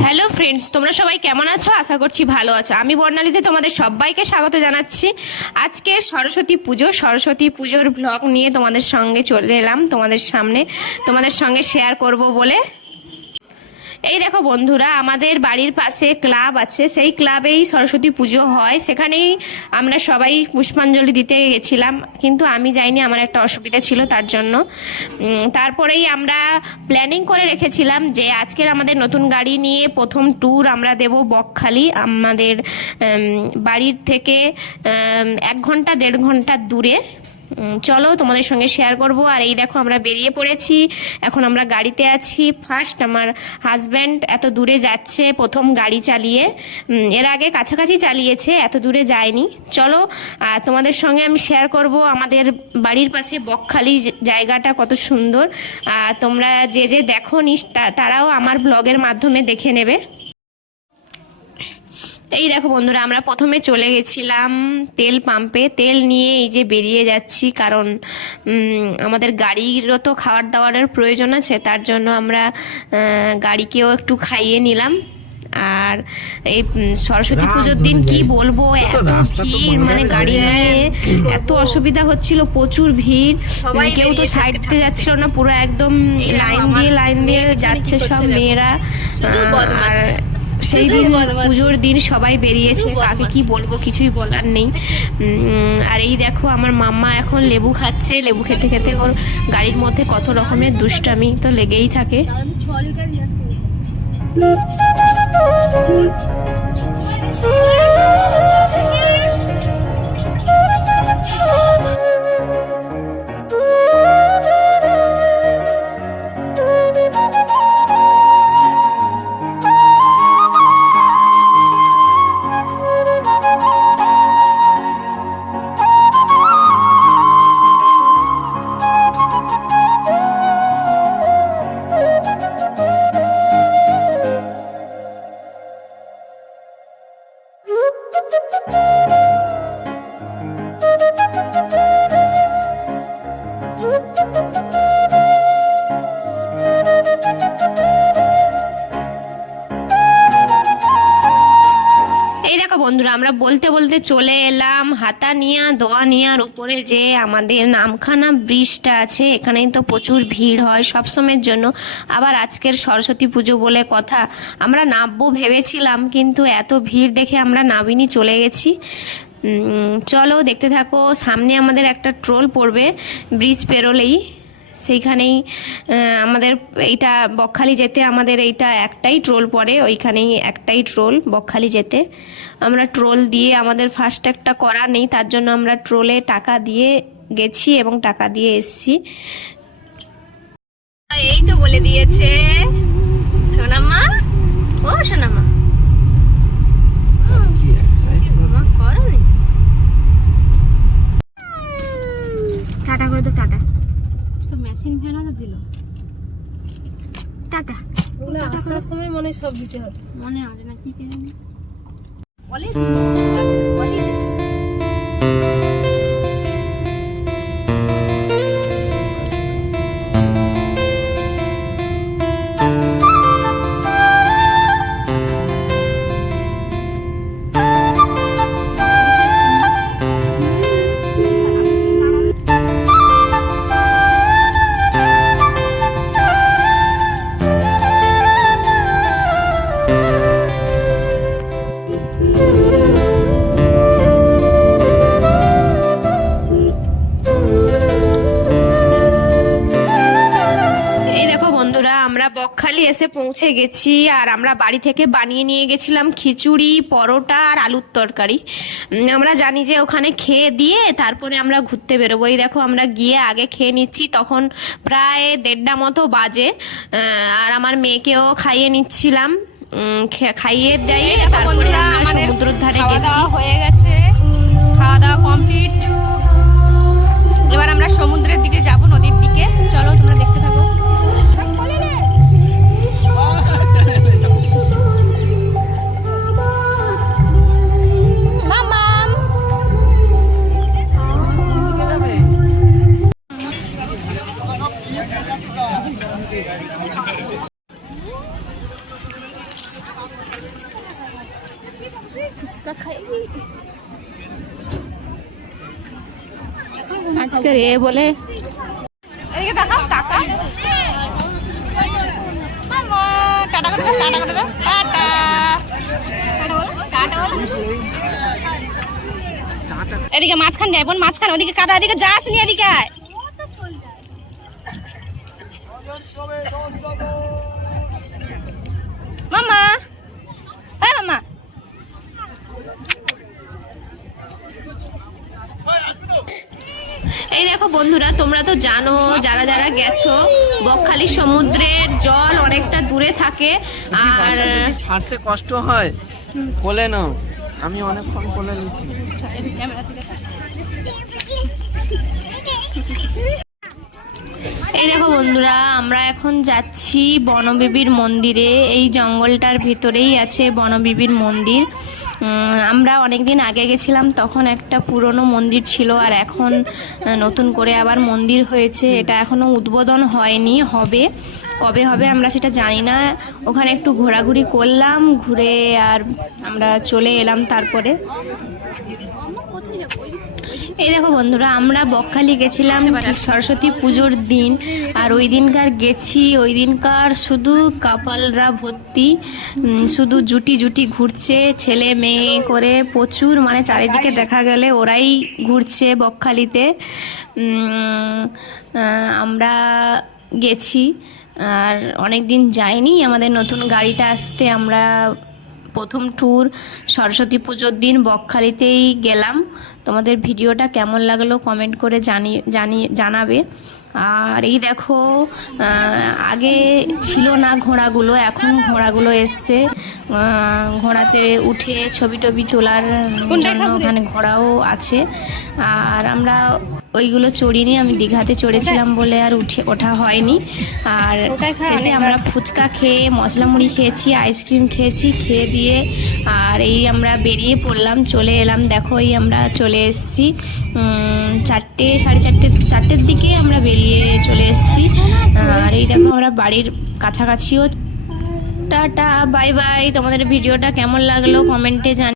Hello friends তোমরা সবাই কেমন আছো? আশা করছি ভালো আছো। আমি বর্ণালীতে তোমাদের সবাইকে স্বাগত জানাচ্ছি। আজকে সরস্বতী পুজো, সরস্বতী পুজোর ব্লগ নিয়ে তোমাদের সঙ্গে চলে এলাম তোমাদের সামনে। তোমাদের সঙ্গে শেয়ার করব বলে। এই দেখো বন্ধুরা, আমাদের বাড়ির পাশে ক্লাব আছে। সেই ক্লাবেই সরস্বতী পুজো হয়। সেখানেই আমরা সবাই পুষ্পাঞ্জলি দিতে গেছিলাম। কিন্তু আমি যাইনি, আমার একটা অসুবিধা ছিল তার জন্য। তারপরেই আমরা প্ল্যানিং করে রেখেছিলাম যে আজকের আমাদের নতুন গাড়ি নিয়ে প্রথম ট্যুর আমরা দেব বকখালি। আমাদের বাড়ির থেকে এক ঘণ্টা, দেড় ঘণ্টা দূরে। চলো তোমাদের সঙ্গে শেয়ার করব। আর এই দেখো আমরা বেরিয়ে পড়েছি। এখন আমরা গাড়িতে আছি। ফার্স্ট আমার হাজব্যান্ড এত দূরে যাচ্ছে প্রথম গাড়ি চালিয়ে। এর আগে কাছাকাছি চালিয়েছে, এত দূরে যায়নি। চলো আর তোমাদের সঙ্গে আমি শেয়ার করব। আমাদের বাড়ির পাশে বকখালি জায়গাটা কত সুন্দর। আর তোমরা যে যে দেখো নিস তারাও আমার ব্লগের মাধ্যমে দেখে নেবে। এই দেখো বন্ধুরা আমরা প্রথমে চলে গেছিলাম তেল পাম্পে তেল নিয়ে এই যে বেরিয়ে যাচ্ছি কারণ আমাদের গাড়িরও তো খাবার দাবারের প্রয়োজন আছে তার জন্য আমরা গাড়িকেও একটু খাইয়ে নিলাম। আর এই সরস্বতী পুজোর দিন কি বলব এত ভিড় মানে গাড়ি নিয়ে এত অসুবিধা হচ্ছিল প্রচুর ভিড়। সবাই কেউ তো সাইড দিতে যাচ্ছিল না পুরো একদম লাইন দিয়ে লাইন দিয়ে যাচ্ছে সব মেয়েরা। আর সেই দিন পুজোর দিন সবাই বেরিয়েছে। কাকে। কি বলব কিছুই বলার নেই। আর এই দেখো আমার মাম্মা এখন লেবু খাচ্ছে। লেবু খেতে খেতে ওর গাড়ির মধ্যে কত রকমের দুষ্টামি তো লেগেই থাকে। বন্ধুরা, আমরা বলতে বলতে চলে এলাম হাতানিয়া দোয়ানিয়ার উপরে যে আমাদের নামখানা ব্রিজটা আছে, এখানেই তো প্রচুর ভিড় হয় সবসময়ের জন্য। আবার আজকের সরস্বতী পুজো বলে কথা, আমরা নামবো ভেবেছিলাম, কিন্তু এত ভিড় দেখে আমরা নামিনি, চলে গেছি। চলো দেখতে থাকো, সামনে আমাদের একটা ট্রোল পড়বে, ব্রিজ পেরোলেই। সেইখানেই আমাদের এইটা বকখালি যেতে আমাদের এইটা একটাই ট্রোল পড়ে, ওইখানেই একটাই ট্রোল, বকখালি যেতে। আমরা ট্রোল দিয়ে আমাদের ফার্স্ট একটা করা নেই, তার জন্য আমরা ট্রোলে টাকা দিয়ে গেছি এবং টাকা দিয়ে এসছি। এই তো বলে দিয়েছে সোনামা ও সোনামা মা করনি টাটা করে তো টাটা তো মেশিন ফ্যানও তো দিল। টাটা। আসার সময় মনে হয় সব দিতে হবে। মনে আছে না কি জানি। কলেজ বকখালি এসে পৌঁছে গেছি আর আমরা বাড়ি থেকে বানিয়ে নিয়ে গেছিলাম খিচুড়ি পরোটা আর আলুর তরকারি। আমরা জানি যে ওখানে খেয়ে দিয়ে তারপরে আমরা ঘুরতে বেরোবো। এই দেখো আমরা গিয়ে আগে খেয়ে নিচ্ছি তখন প্রায় দেড়টা মতো বাজে। আর আমার মেয়েকেও খাইয়ে নিচ্ছিলাম। খাইয়ে দেয় তারপরে সমুদ্রের ধারে গেছি। হয়ে গেছে। খাওয়া দাওয়া কমপ্লিট। এবার আমরা সমুদ্রের দিকে যাব নদীর দিকে। চলো তোমরা দেখতে থাকো। আজকে রে বলে এদিকে মাঝখান যাই বোন মাঝখান ওদিকে কাদা এদিকে যাস নি এদিকে মামা। হ্যাঁ মামা। এই দেখো বন্ধুরা তোমরা তো জানো যারা যারা গেছো বকখালি সমুদ্রের জল অনেকটা দূরে থাকে আর ছাড়তে কষ্ট হয়? কোলে নাও। আমি অনেকক্ষণ কোলে নিচ্ছি। এই দেখো বন্ধুরা, আমরা এখন যাচ্ছি বনবিবির মন্দিরে। এই জঙ্গলটার ভিতরেই আছে বনবিবির মন্দির। আমরা অনেক দিন আগে গেছিলাম, তখন একটা পুরনো মন্দির ছিল, আর এখন নতুন করে আবার মন্দির হয়েছে। এটা এখনও উদ্বোধন হয়নি, হবে। কবে হবে আমরা সেটা জানি না। ওখানে একটু ঘোরাঘুরি করলাম, ঘুরে আর আমরা চলে এলাম তারপরে। এই দেখো বন্ধুরা, আমরা বকখালি গেছিলাম সরস্বতী পুজোর দিন, আর ওই দিনকার গেছি, ওই দিনকার শুধু কাপালরা ভর্তি শুধু জুটি জুটি ঘুরছে, ছেলে মেয়ে করে প্রচুর মানে চারিদিকে দেখা গেলে ওরাই ঘুরছে বকখালিতে। আমরা গেছি, আর অনেক দিন যাইনি, আমাদের নতুন গাড়িটা আসতে আমরা প্রথম ট্যুর সরস্বতী পুজোর দিন বকখালিতেই গেলাম। তোমাদের ভিডিওটা কেমন লাগল কমেন্ট করে জানি জানি জানাবে। আর এই দেখো আগে ছিল না ঘোড়াগুলো এখন ঘোড়াগুলো এসছে। ঘোড়াতে উঠে ছবি টবি তোলার জন্য ওখানে ঘোড়াও আছে। আর আমরা ওইগুলো চড়িনি আমি দীঘাতে চড়েছিলাম বলে আর উঠে ওঠা হয়নি। আর শেষে আমরা ফুচকা খেয়ে মশলা মুড়ি খেয়েছি আইসক্রিম খেয়েছি খেয়ে দিয়ে আর এই আমরা বেরিয়ে পড়লাম চলে এলাম। দেখো এই আমরা চলে এসেছি চারটে সাড়ে চারটে চারটের দিকে আমরা বেরিয়ে চলে এসেছি। আর এই দেখো আমরা বাড়ির কাছাকাছিও। Tata bye bye. তোমাদের ভিডিওটা কেমন লাগল কমেন্টে জানি